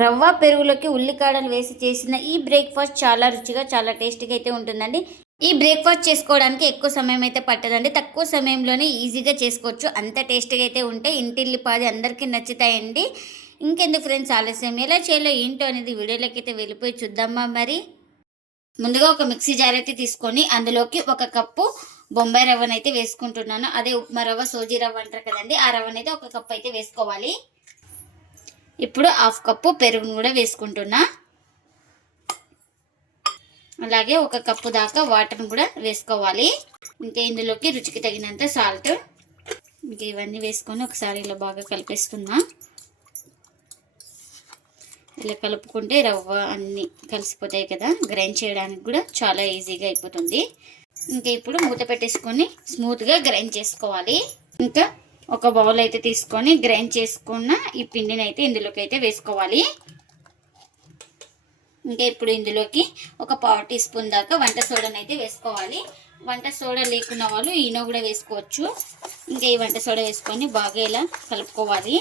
రవ్వ పెరుగులోకి ఉల్లికాడలు వేసి చేసిన ఈ బ్రేక్ఫాస్ట్ చాలా రుచిగా చాలా టేస్టీగా అయితే ఉంటుందండి. ఈ బ్రేక్ఫాస్ట్ చేసుకోవడానికి ఎక్కువ సమయం అయితే పట్టదండి. తక్కువ సమయంలోనే ఈజీగా చేసుకోవచ్చు. అంత టేస్టీగా అయితే ఉంటాయి. ఇంటిల్లిపాది అందరికీ నచ్చుతాయండి. ఇంకెందుకు ఫ్రెండ్స్ ఆలస్యం, ఎలా చేయాలో ఏంటో అనేది వీడియోలోకి అయితే వెళ్ళిపోయి చూద్దామా మరి. ముందుగా ఒక మిక్సీ జార్ అయితే తీసుకొని అందులోకి 1 కప్పు బొంబాయి రవ్వనైతే వేసుకుంటున్నాను. అదే ఉప్మా రవ్వ, సోజీ రవ్వ అంటారు కదండి, ఆ రవ్వనైతే 1 కప్పు అయితే వేసుకోవాలి. ఇప్పుడు 1/2 కప్పు పెరుగును కూడా వేసుకుంటున్నా. అలాగే 1 కప్పు దాకా వాటర్ని కూడా వేసుకోవాలి. ఇంకా ఇందులోకి రుచికి తగినంత సాల్ట్. ఇంకా ఇవన్నీ వేసుకొని ఒకసారి ఇలా బాగా కలిపేస్తున్నా. ఇలా కలుపుకుంటే రవ్వ అన్నీ కలిసిపోతాయి కదా, గ్రైండ్ చేయడానికి కూడా చాలా ఈజీగా అయిపోతుంది. ఇంకా ఇప్పుడు మూత పెట్టేసుకొని స్మూత్గా గ్రైండ్ చేసుకోవాలి. ఇంకా ఒక బౌల్ అయితే తీసుకొని గ్రైండ్ చేసుకున్న ఈ పిండిని అయితే ఇందులోకి అయితే వేసుకోవాలి. ఇంకా ఇప్పుడు ఇందులోకి ఒక 1/4 టీ స్పూన్ దాకా వంట సోడాని అయితే వేసుకోవాలి. వంట సోడా లేకున్న వాళ్ళు ఈనో కూడా వేసుకోవచ్చు. ఇంకా ఈ వంట సోడా వేసుకొని బాగా ఇలా కలుపుకోవాలి.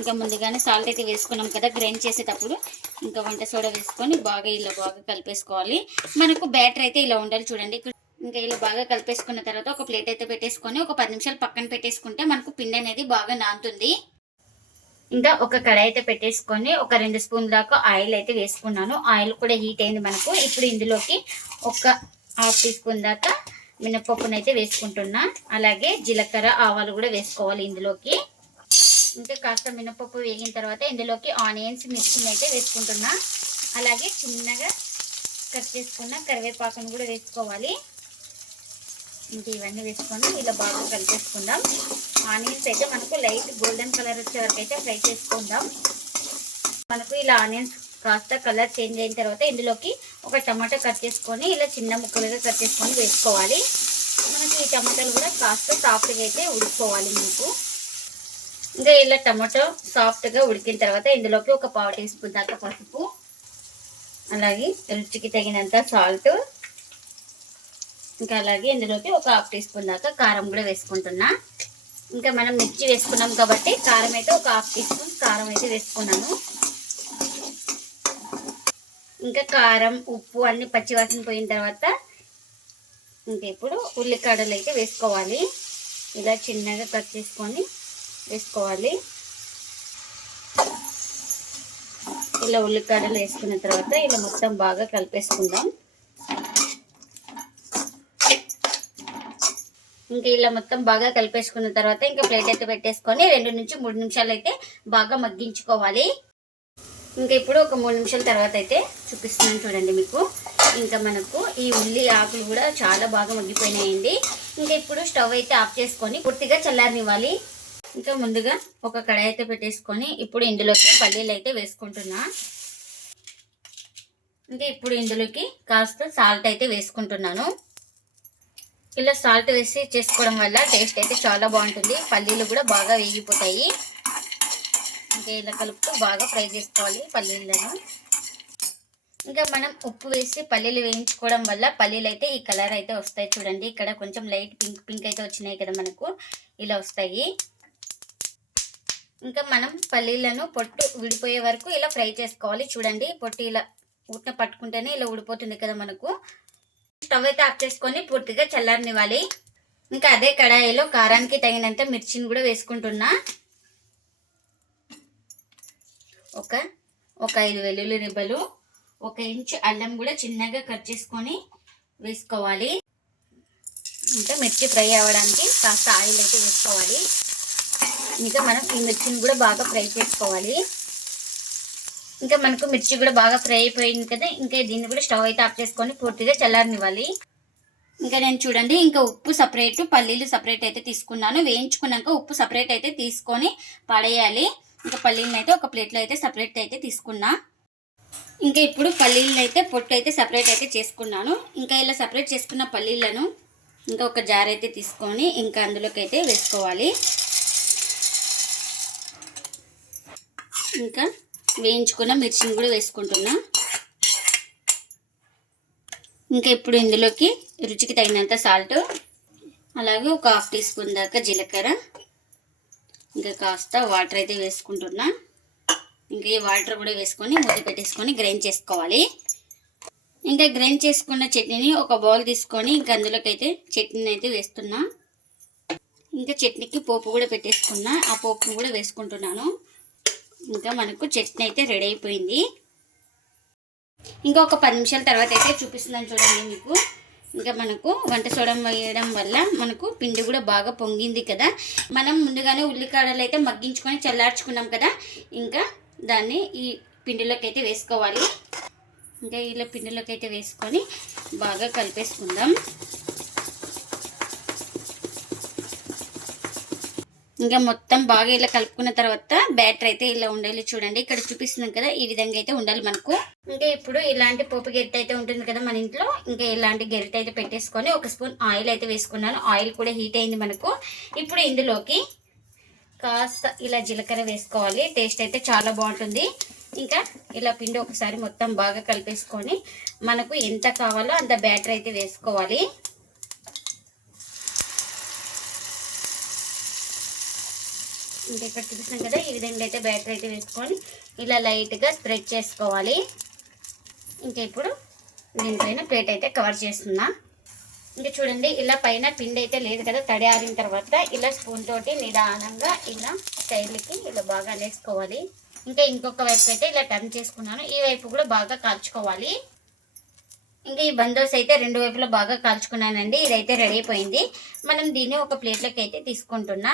ఇంకా ముందుగానే సాల్ట్ అయితే వేసుకున్నాం కదా గ్రైండ్ చేసేటప్పుడు, ఇంకా వంట సోడా వేసుకొని బాగా ఇలా బాగా కలిపేసుకోవాలి. మనకు బ్యాటర్ అయితే ఇలా ఉండాలి చూడండి. ఇంకా ఇలా బాగా కలిపేసుకున్న తర్వాత ఒక ప్లేట్ అయితే పెట్టేసుకొని ఒక 10 నిమిషాలు పక్కన పెట్టేసుకుంటే మనకు పిండి అనేది బాగా నానుతుంది. ఇంకా ఒక కడాయి అయితే పెట్టేసుకొని ఒక 2 స్పూన్ల దాకా ఆయిల్ అయితే వేసుకున్నాను. ఆయిల్ కూడా హీట్ అయింది మనకు. ఇప్పుడు ఇందులోకి ఒక 1/2 టీ స్పూన్ దాకా మినపప్పును అయితే వేసుకుంటున్నా. అలాగే జీలకర్ర, ఆవాలు కూడా వేసుకోవాలి ఇందులోకి. ఇంకా కాస్త మినపప్పు వేగిన తర్వాత ఇందులోకి ఆనియన్స్, మిర్చిని అయితే వేసుకుంటున్నా. అలాగే చిన్నగా కట్ చేసుకున్న కరివేపాకును కూడా వేసుకోవాలి. ఇంకా ఇవన్నీ వేసుకొని ఇలా బాగా కలిపేసుకుందాం. ఆనియన్స్ అయితే మనకు లైట్ గోల్డెన్ కలర్ వచ్చే వరకు అయితే ఫ్రై చేసుకుందాం. మనకు ఇలా ఆనియన్స్ కాస్త కలర్ చేంజ్ అయిన తర్వాత ఇందులోకి ఒక టమాటా కట్ చేసుకొని ఇలా చిన్న ముక్కలుగా కట్ చేసుకొని వేసుకోవాలి. మనకి ఈ టమాటాలు కూడా కాస్త సాఫ్ట్గా అయితే ఉడుకోవాలి మనకు. ఇంకా ఇలా టమాటో సాఫ్ట్గా ఉడికిన తర్వాత ఇందులోకి ఒక 1/4 టీ స్పూన్ దాకా పసుపు, అలాగే రుచికి తగినంత సాల్ట్, ఇంకా అలాగే ఇందులోకి ఒక 1/2 టీ స్పూన్ దాకా కారం కూడా వేసుకుంటున్నా. ఇంకా మనం మిర్చి వేసుకున్నాం కాబట్టి కారం అయితే ఒక 1/2 టీ స్పూన్ కారం అయితే వేసుకున్నాను. ఇంకా కారం, ఉప్పు అన్ని పచ్చివాసన పోయిన తర్వాత ఇంకా ఇప్పుడు ఉల్లికాడలు అయితే వేసుకోవాలి. ఇలా చిన్నగా కట్ చేసుకొని వేసుకోవాలి. ఇలా ఉల్లికాడలు వేసుకున్న తర్వాత ఇలా మొత్తం బాగా కలిపేసుకుందాం. ఇంకా ఇలా మొత్తం బాగా కలిపేసుకున్న తర్వాత ఇంకా ప్లేట్ అయితే పెట్టేసుకొని 2 నుంచి 3 నిమిషాలు అయితే బాగా మగ్గించుకోవాలి. ఇంకా ఇప్పుడు ఒక 3 నిమిషాల తర్వాత అయితే చూపిస్తున్నాను చూడండి మీకు. ఇంకా మనకు ఈ ఉల్లి ఆకులు కూడా చాలా బాగా మగ్గిపోయినాయండి. ఇంకా ఇప్పుడు స్టవ్ అయితే ఆఫ్ చేసుకొని పూర్తిగా చల్లారనివ్వాలి. ఇంకా ముందుగా ఒక కడాయి అయితే పెట్టేసుకొని ఇప్పుడు ఇందులోకి పల్లీలు అయితే వేసుకుంటున్నా. ఇంకా ఇప్పుడు ఇందులోకి కాస్త సాల్ట్ అయితే వేసుకుంటున్నాను. ఇలా సాల్ట్ వేసి చేసుకోవడం వల్ల టేస్ట్ అయితే చాలా బాగుంటుంది. పల్లీలు కూడా బాగా వేగిపోతాయి. ఇంకా ఇలా కలుపుతూ బాగా ఫ్రై చేసుకోవాలి పల్లీలను. ఇంకా మనం ఉప్పు వేసి పల్లీలు వేయించుకోవడం వల్ల పల్లీలు అయితే ఈ కలర్ అయితే వస్తాయి చూడండి. ఇక్కడ కొంచెం లైట్ పింక్ అయితే వచ్చినాయి కదా మనకు, ఇలా వస్తాయి. ఇంకా మనం పల్లీలను పొట్టు విడిపోయే వరకు ఇలా ఫ్రై చేసుకోవాలి. చూడండి పొట్టు ఇలా ఊట పట్టుకుంటేనే ఇలా ఊడిపోతుంది కదా మనకు. స్టవ్ అయితే ఆఫ్ చేసుకొని పూర్తిగా చల్లారనివ్వాలి. ఇంకా అదే కడాయిలో కారానికి తగినంత మిర్చిని కూడా వేసుకుంటున్నా. ఒక 5 వెల్లుల్లి రెబ్బలు, 1 ఇంచు అల్లం కూడా చిన్నగా కట్ చేసుకొని వేసుకోవాలి. ఇంకా మిర్చి ఫ్రై అవ్వడానికి కాస్త ఆయిల్ అయితే వేసుకోవాలి. ఇంకా మనం ఈ మిర్చిని కూడా బాగా ఫ్రై చేసుకోవాలి. ఇంకా మనకు మిర్చి కూడా బాగా ఫ్రై అయిపోయింది కదా. ఇంకా దీన్ని కూడా స్టవ్ అయితే ఆఫ్ చేసుకొని పూర్తిగా చల్లారనివ్వాలి. ఇంకా నేను చూడండి ఇంకా ఉప్పు సపరేట్, పల్లీలు సపరేట్ అయితే తీసుకున్నాను. వేయించుకున్నాక ఉప్పు సపరేట్ అయితే తీసుకొని పడేయాలి. ఇంకా పల్లీలను అయితే ఒక ప్లేట్లో అయితే సపరేట్ అయితే తీసుకున్నా. ఇంకా ఇప్పుడు పల్లీలను అయితే పొట్టు అయితే సపరేట్ అయితే చేసుకున్నాను. ఇంకా ఇలా సపరేట్ చేసుకున్న పల్లీలను ఇంకా ఒక జార్ అయితే తీసుకొని ఇంకా అందులోకి అయితే వేసుకోవాలి. ఇంకా వేయించుకున్న మిర్చిని కూడా వేసుకుంటున్నా. ఇంకా ఇప్పుడు ఇందులోకి రుచికి తగినంత సాల్ట్, అలాగే ఒక 1/2 టీ స్పూన్ దాకా జీలకర్ర, ఇంకా కాస్త వాటర్ అయితే వేసుకుంటున్నా. ఇంకా ఈ వాటర్ కూడా వేసుకొని మూత పెట్టేసుకొని గ్రైండ్ చేసుకోవాలి. ఇంకా గ్రైండ్ చేసుకున్న చట్నీని ఒక బౌల్ తీసుకొని ఇంకా అందులోకి అయితే చట్నీని అయితే వేస్తున్నా. ఇంకా చట్నీకి పోపు కూడా పెట్టేసుకున్నా, ఆ పోపును కూడా వేసుకుంటున్నాను. ఇంకా మనకు చట్నీ అయితే రెడీ అయిపోయింది. ఇంకా ఒక 10 నిమిషాల తర్వాత అయితే చూపిస్తున్నాను చూడండి మీకు. ఇంకా మనకు వంట సోడా వేయడం వల్ల మనకు పిండి కూడా బాగా పొంగింది కదా. మనం ముందుగానే ఉల్లికాడలు అయితే మగ్గించుకొని చల్లార్చుకున్నాం కదా. ఇంకా దాన్ని ఈ పిండిలోకి అయితే వేసుకోవాలి. ఇంకా ఇలా పిండిలోకి అయితే వేసుకొని బాగా కలిపేసుకుందాం. ఇంకా మొత్తం బాగా ఇలా కలుపుకున్న తర్వాత బ్యాటర్ అయితే ఇలా ఉండాలి చూడండి. ఇక్కడ చూపిస్తున్నాం కదా, ఈ విధంగా అయితే ఉండాలి మనకు. ఇంకా ఇప్పుడు ఇలాంటి పోపు గెరిట అయితే ఉంటుంది కదా మన ఇంట్లో. ఇంకా ఇలాంటి గెరిట అయితే పెట్టేసుకొని ఒక స్పూన్ ఆయిల్ అయితే వేసుకున్నాను. ఆయిల్ కూడా హీట్ అయింది మనకు. ఇప్పుడు ఇందులోకి కాస్త ఇలా జీలకర్ర వేసుకోవాలి. టేస్ట్ అయితే చాలా బాగుంటుంది. ఇంకా ఇలా పిండి ఒకసారి మొత్తం బాగా కలిపేసుకొని మనకు ఎంత కావాలో అంత బ్యాటర్ అయితే వేసుకోవాలి. ఇంకా ఇక్కడ చూపిస్తున్నాం కదా, ఈ విధంగా అయితే బ్యాటర్ అయితే వేసుకొని ఇలా లైట్గా స్ప్రెడ్ చేసుకోవాలి. ఇంకా ఇప్పుడు దీనిపైన ప్లేట్ అయితే కవర్ చేస్తున్నా. ఇంకా చూడండి, ఇలా పైన పిండి అయితే లేదు కదా, తడి ఆరిన తర్వాత ఇలా స్పూన్ తోటి నిదానంగా ఇలా స్టైల్కి ఇలా బాగా వేసుకోవాలి. ఇంకా ఇంకొక వైపు అయితే ఇలా టర్న్ చేసుకున్నాను. ఈ వైపు కూడా బాగా కాల్చుకోవాలి. ఇంకా ఈ బందోస్ అయితే 2 వైపులా బాగా కాల్చుకున్నానండి. ఇదైతే రెడీ అయిపోయింది. మనం దీన్ని ఒక ప్లేట్లోకి అయితే తీసుకుంటున్నా.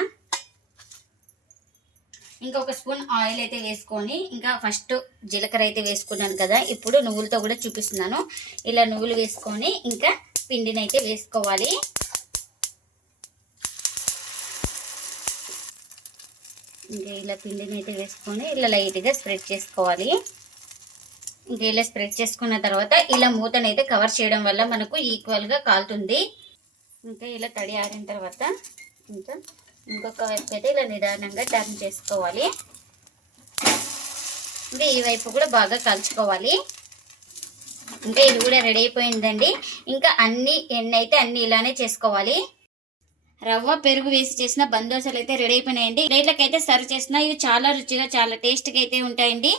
ఇంకా ఒక స్పూన్ ఆయిల్ అయితే వేసుకొని ఇంకా ఫస్ట్ జీలకర్ర అయితే వేసుకున్నాను కదా, ఇప్పుడు నువ్వులతో కూడా చూపిస్తున్నాను. ఇలా నువ్వులు వేసుకొని ఇంకా పిండిని అయితే వేసుకోవాలి. ఇంకా ఇలా పిండిని అయితే వేసుకొని ఇలా లైట్గా స్ప్రెడ్ చేసుకోవాలి. ఇంకా ఇలా స్ప్రెడ్ చేసుకున్న తర్వాత ఇలా మూతను అయితే కవర్ చేయడం వల్ల మనకు ఈక్వల్గా కాలుతుంది. ఇంకా ఇలా తడి ఆరిన తర్వాత ఇంకా ఇంకొక వైపు అయితే ఇలా నిదానంగా టర్న్ చేసుకోవాలి. ఇంకా ఈ వైపు కూడా బాగా కాల్చుకోవాలి. ఇంకా ఇది కూడా రెడీ అయిపోయిందండి. ఇంకా ఎన్ని అయితే అన్ని ఇలానే చేసుకోవాలి. రవ్వ పెరుగు వేసి చేసిన బందోసలు అయితే రెడీ అయిపోయినాయండి. ప్లేట్లకి అయితే సర్వ్ చేసిన ఇవి చాలా రుచిగా చాలా టేస్ట్గా అయితే ఉంటాయండి.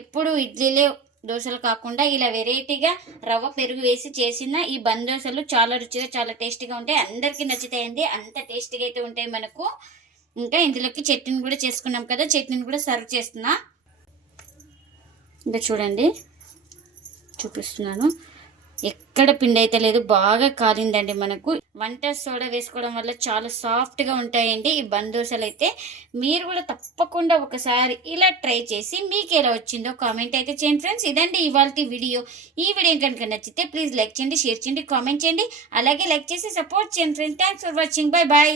ఎప్పుడు ఇడ్లీలే దోశలు కాకుండా ఇలా వెరైటీగా రవ్వ పెరుగు వేసి చేసిన ఈ బందోసలు చాలా రుచిగా చాలా టేస్టీగా ఉంటాయి. అందరికీ నచ్చుతాయండి. అంత టేస్టీగా అయితే ఉంటాయి మనకు. ఇంకా ఇందులోకి చట్నీని కూడా చేసుకున్నాం కదా, చట్నీని కూడా సర్వ్ చేస్తున్నా. ఇంకా చూడండి చూపిస్తున్నాను. ఎక్కడ పిండి అయితే లేదు, బాగా కాలిందండి మనకు. వంట సోడా వేసుకోవడం వల్ల చాలా సాఫ్ట్గా ఉంటాయండి ఈ బందోసలు అయితే. మీరు కూడా తప్పకుండా ఒకసారి ఇలా ట్రై చేసి మీకు ఎలా వచ్చిందో కామెంట్ అయితే చేయండి ఫ్రెండ్స్. ఇదండి ఇవాల్టి వీడియో. ఈ వీడియో కనుక నచ్చితే ప్లీజ్ లైక్ చేయండి, షేర్ చేయండి, కామెంట్ చేయండి. అలాగే లైక్ చేసి సపోర్ట్ చేయండి friends. Thanks for watching. Bye bye.